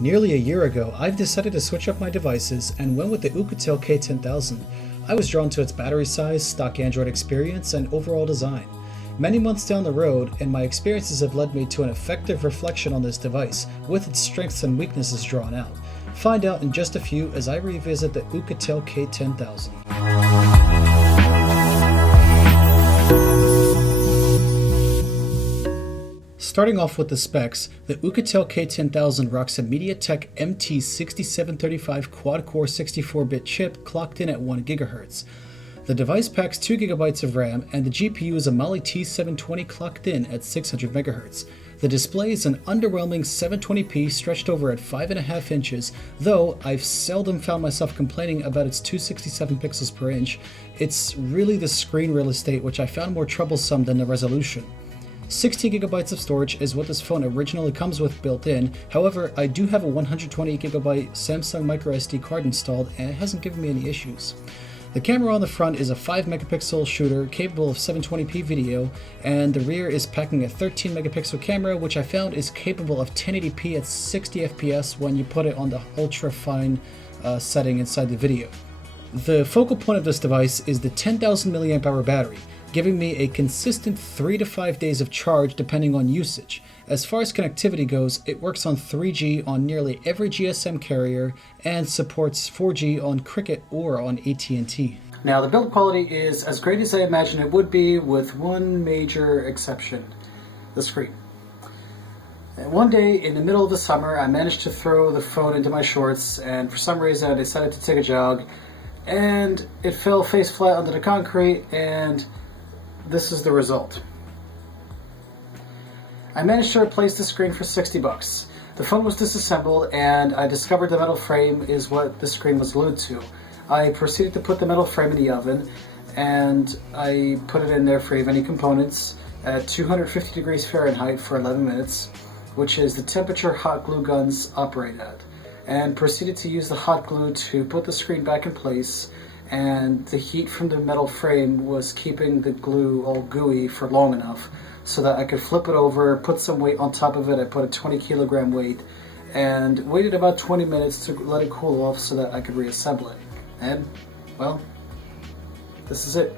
Nearly a year ago, I've decided to switch up my devices and went with the Oukitel K10000. I was drawn to its battery size, stock Android experience, and overall design. Many months down the road, and my experiences have led me to an effective reflection on this device, with its strengths and weaknesses drawn out. Find out in just a few as I revisit the Oukitel K10000. Starting off with the specs, the Oukitel K10000 rocks a MediaTek MT6735 quad-core 64-bit chip clocked in at 1 GHz. The device packs 2 GB of RAM, and the GPU is a Mali T720 clocked in at 600 MHz. The display is an underwhelming 720p stretched over at 5.5 inches, though I've seldom found myself complaining about its 267 pixels per inch. It's really the screen real estate which I found more troublesome than the resolution. 16 GB of storage is what this phone originally comes with built in. However, I do have a 128 GB Samsung microSD card installed and it hasn't given me any issues. The camera on the front is a 5 megapixel shooter capable of 720p video, and the rear is packing a 13 megapixel camera which I found is capable of 1080p at 60 FPS when you put it on the ultra fine setting inside the video. The focal point of this device is the 10,000 mAh battery, giving me a consistent 3 to 5 days of charge depending on usage. As far as connectivity goes, it works on 3G on nearly every GSM carrier and supports 4G on Cricket or on AT&T. Now, the build quality is as great as I imagined it would be, with one major exception: the screen. One day in the middle of the summer, I managed to throw the phone into my shorts, and for some reason I decided to take a jog, and it fell face flat onto the concrete, and this is the result. I managed to replace the screen for $60. The phone was disassembled and I discovered the metal frame is what the screen was glued to. I proceeded to put the metal frame in the oven and I put it in there free of any components at 250 degrees Fahrenheit for 11 minutes, which is the temperature hot glue guns operate at, and proceeded to use the hot glue to put the screen back in place. And the heat from the metal frame was keeping the glue all gooey for long enough so that I could flip it over, put some weight on top of it. I put a 20 kilogram weight and waited about 20 minutes to let it cool off so that I could reassemble it. And, well, this is it.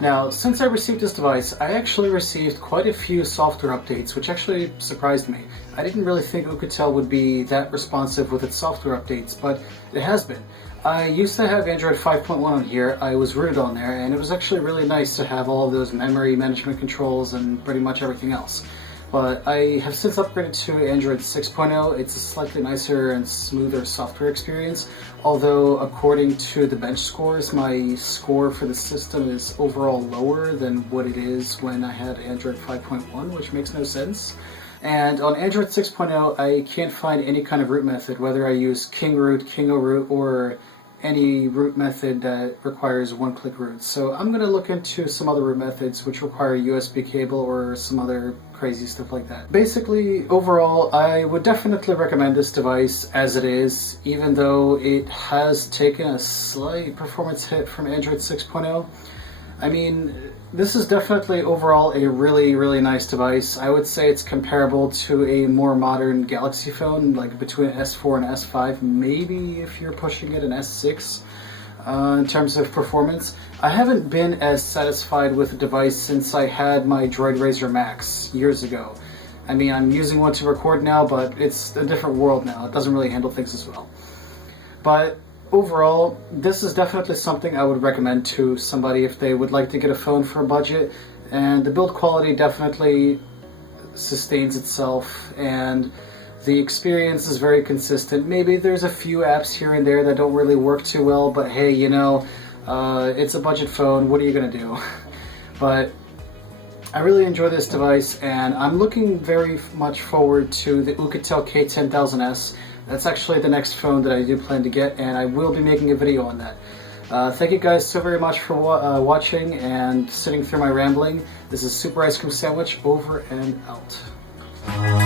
Now, since I received this device, I actually received quite a few software updates, which actually surprised me. I didn't really think Oukitel would be that responsive with its software updates, but it has been. I used to have Android 5.1 on here. I was rooted on there, and it was actually really nice to have all of those memory management controls and pretty much everything else. But I have since upgraded to Android 6.0. It's a slightly nicer and smoother software experience, although according to the bench scores, my score for the system is overall lower than what it is when I had Android 5.1, which makes no sense. And on Android 6.0, I can't find any kind of root method, whether I use KingRoot, KingoRoot, or any root method that requires one-click root. So I'm going to look into some other root methods which require USB cable or some other crazy stuff like that. Basically, overall, I would definitely recommend this device as it is, even though it has taken a slight performance hit from Android 6.0. I mean, this is definitely overall a really, really nice device. I would say it's comparable to a more modern Galaxy phone, like between an S4 and S5, maybe if you're pushing it an S6 in terms of performance. I haven't been as satisfied with the device since I had my Droid Razr Max years ago. I mean, I'm using one to record now, but it's a different world now. It doesn't really handle things as well. But overall, this is definitely something I would recommend to somebody if they would like to get a phone for a budget, and the build quality definitely sustains itself and the experience is very consistent. Maybe there's a few apps here and there that don't really work too well, but hey, you know, it's a budget phone, what are you gonna do? But I really enjoy this device and I'm looking very much forward to the Oukitel K10000S. That's actually the next phone that I do plan to get, and I will be making a video on that. Thank you guys so very much for watching and sitting through my rambling. This is Super Ice Cream Sandwich, over and out.